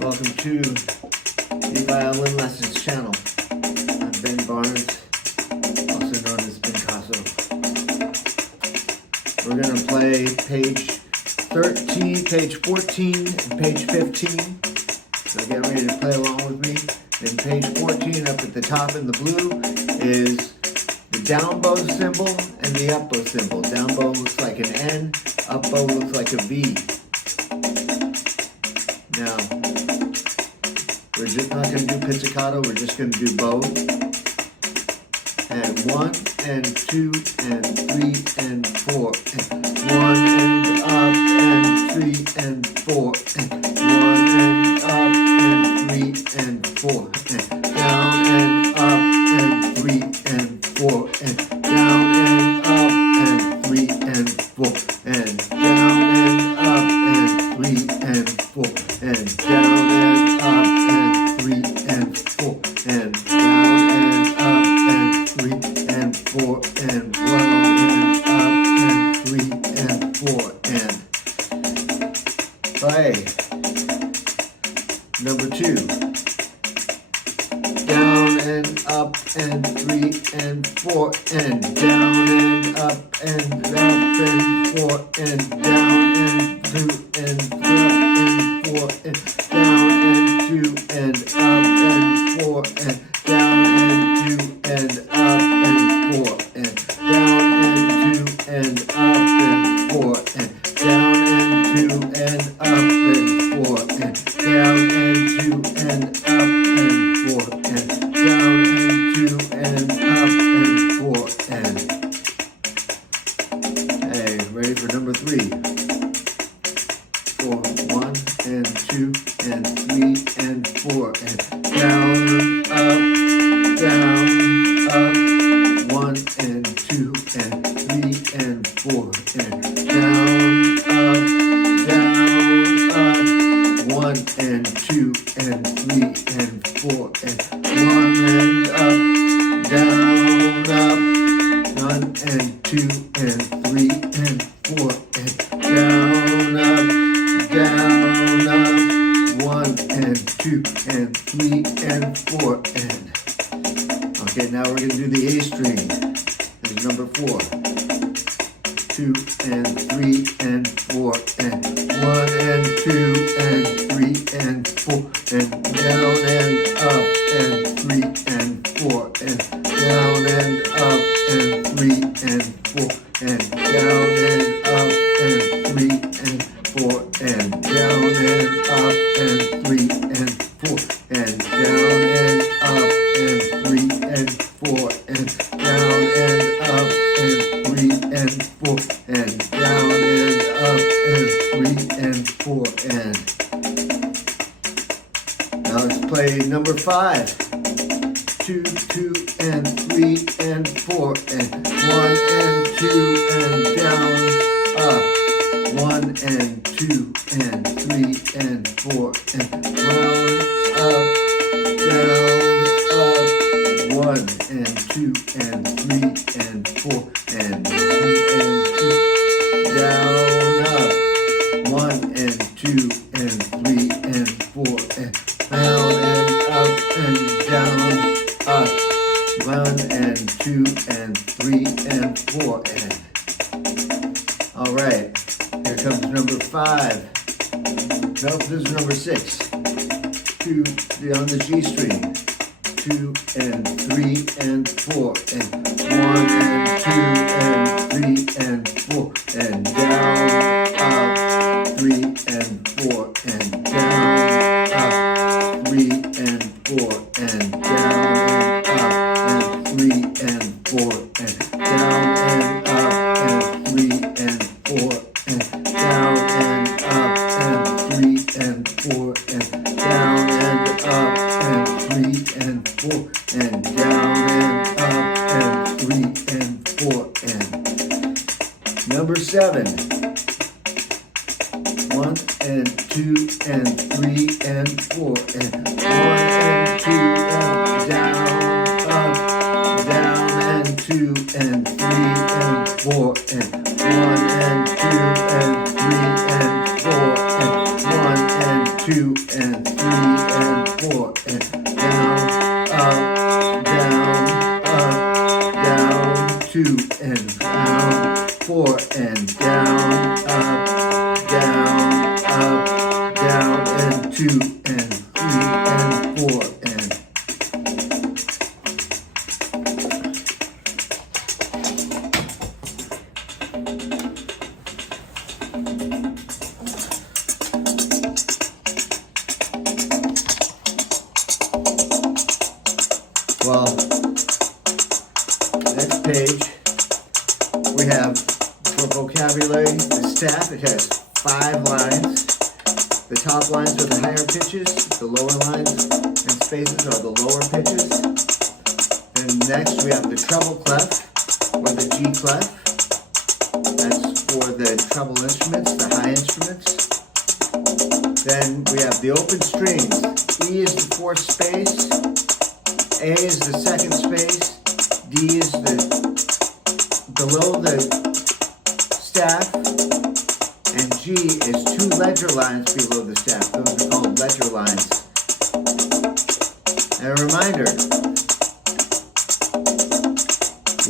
Welcome to the Violin Lessons channel. I'm Ben Barnes, also known as Bencasso. We're going to play page 13, page 14, and page 15. So get ready to play along with me. In page 14, up at the top in the blue, is the down bow symbol and the up bow symbol. Down bow looks like an N, up bow looks like a V. Now, we're just not going to do pizzicato, we're just going to do both. And 1 and 2 and 3 and 4. And 1 and up and 3 and 4. And 1 and up and 3 and 4. And down and up and 3 and 4. And down and up and 3 and 4. And down and up and 3 and 4. And down and up and 3 and 4. And down and up and 3 and 4. And 1 and up and 3 and 4. And play. Number 2. Down and up and 3 and 4. And down and up and 4. And down and 2 and 3 and 4. And down and 2 and up and 4. And down and 2 and up and 4. And down and 2 and up and 4. And down and 2 and up and 4. And down and 2 and up and 4. And down and 2 and up and 4. And hey, ready for number 3. 4, 1 and 2 and 3 and 4. And down, up, 1 and 2 and 3 and 4. And down, up, 1 and 2 and 3 and 4. And 1 and up, down, up, 1 and 2 and 3 and 4. And down, up, 1 and 2 and 3 and 4. And okay, now we're going to do the A string. This is number 4. 2 and 3 and 4. And 1 and 2 and 3 and 4. And down and up and 3 and 4. And down and up and 3 and 4. And down and up and 3 and 4. And down and up and 3 and 4. And down and up and 3 and 4. And down and up and 3 and 4. And down and up and 3 and 4. And now let's play number 5. 2, 2 and 3 and 4. And 1 and 2 and down, up. 1 and 2 and 3 and 4. And down, up, 1 and 2 and 3 and 4. And 1 and 2, down, up, 1 and 2 and 3 and 4. And down and up and down, up, 1 and 2 and 3 and 4. And all right, here comes number 5. Nope, this is number 6. 2 on the G string. 2 and 3 and 4. And 1 and 2 and 3 and 4. And down, up, 3 and 4. And down, up, 3 and 4. And down and up and 3 and 4. And down and up and 3 and 4. And down and up and 3 and 4. And down and up and 3 and 4. And down and up and 3 and 4. And number 7. 1 and 2 and 3 and 4. And 1 and 2 and down and 2 and 3 and 4. And 1 and 2 and 3 and 4. And 1 and 2 2 and 3 and 4 and down, up, down, up, down, 2 and down, 4 and down, up, down, and 2 and 3 and 4 and well, next page we have for vocabulary the staff. It has 5 lines. The top lines are the higher pitches, the lower lines and spaces are the lower pitches. And next we have the treble clef or the G clef. That's for the treble instruments, the high instruments. Then we have the open strings. E is the 4th space, A is the 2nd space, D is the below the staff, and G is 2 ledger lines below the staff. Those are called ledger lines. And a reminder,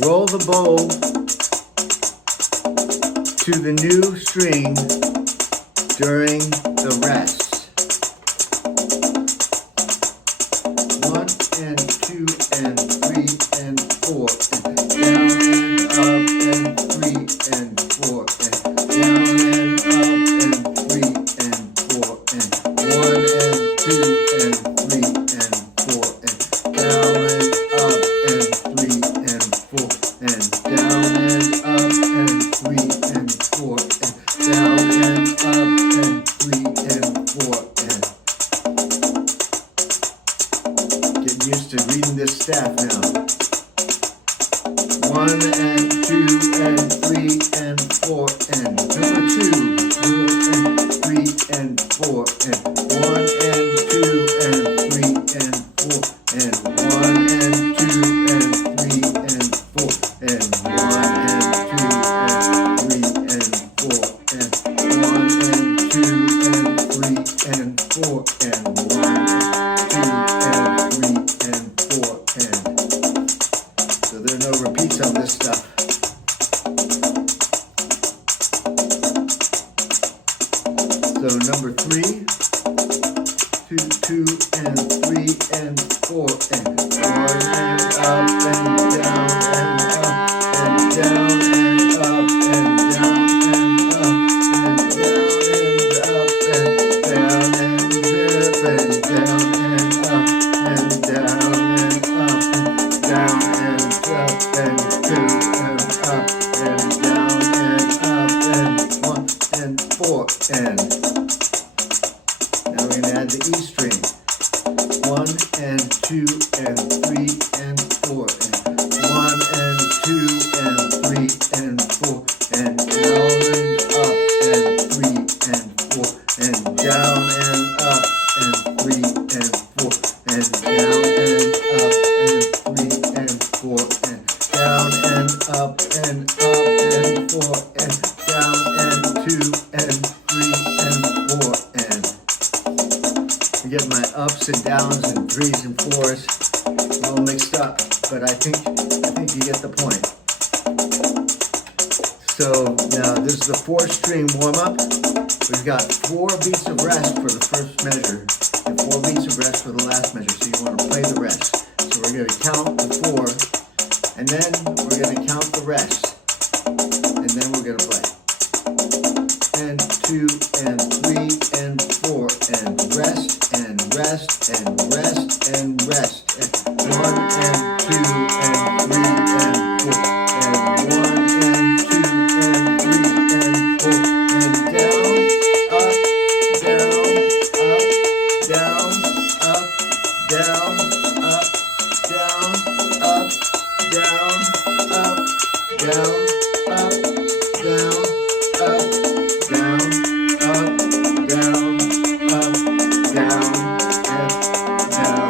roll the bow to the new string during the rest. 1 and 2 and 3 and 4 and down and up and 3 and 4 and down and up and 3 and 4 and 1 and 2 and 3 and 4 and down and up and 3 and 4 and down and up and 3 and 4 and down and up and 3 and 4 and getting used to reading this staff now. 1 and 2 and 3 and 4 and number 2 and 3 and 4 and 1 and 2 and 3 and 4 and 1 and 2 and 3 and 4 and 1 and 2 and 3 and 4 and 1 and 2 and 3 and 4 and 1 and 2 and 3 and 4 and so there are no repeats on this stuff. So number 3, 2 and 3 and 4 and 1 and up and down and up and down and up and down and up and down and zip and down and up and down and up and down and up and 2 and up and down and up and 1 and 4 and now we're going to add the E string. 1 and 2 and 3 and 4 and 1 and 2 and 3 and 4 and down and up and 3 and 4 and down and up and 3 and 4 and down and up and 3 and 4 and down and up and 4 and down and 2 and 3 and 4 and I get my ups and downs and 3s and 4s all mixed up, but I think you get the point. So now this is the 4-string warm-up. We've got 4 beats of rest for the first measure and 4 beats of rest for the last measure, so you want to play the rest. So we're going to count the 4 and then we're going to count the rest and then we're going to play. And 2 and 3 and 4 and rest and rest and rest and rest and 1 and 2 and 3 and 4 and 1 and 2 and 3 and 4 and down, up, down, up, down, up, down, up, down, up, down, up, down, up, down, up, down, up, down, up, down, and down.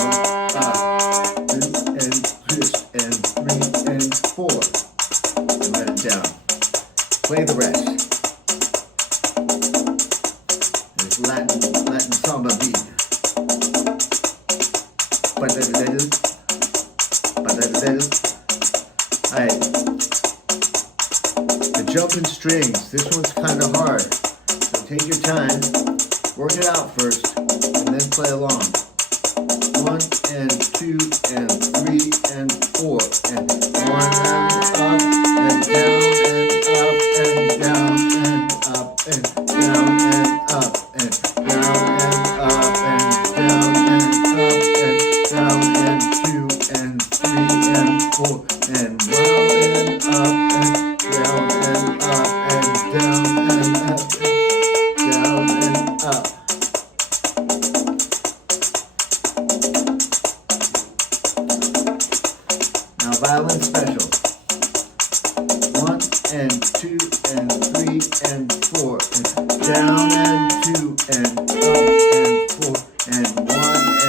Alright, the jumping strings, this one's kind of hard. So take your time, work it out first, and then play along. 1 and 2 and 3 and 4 and 1 and up and down and up and down and up and down and up and down and down and up and down and 2 and 3 and 4 and round and up and down and up and down and up and down and up. Now violin special. 1 and 2 and 3 and 4 and down and 2 and up and 4 and 1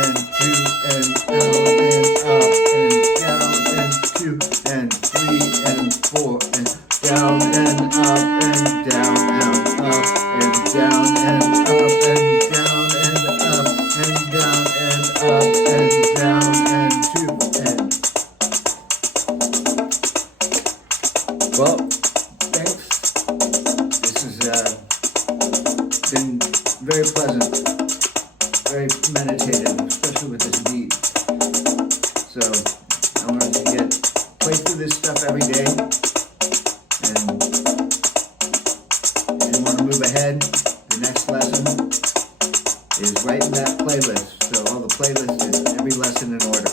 and 2 and down and up and down and 2 and 3 and 4 and down and up and down and up and down and up and down and up and down and up and down and 2 and. Well, thanks. This has been very pleasant, very meditative, especially with this beat. So I wanted to play through this stuff every day, and if you want to move ahead, the next lesson is right in that playlist. So all the playlist is every lesson in order.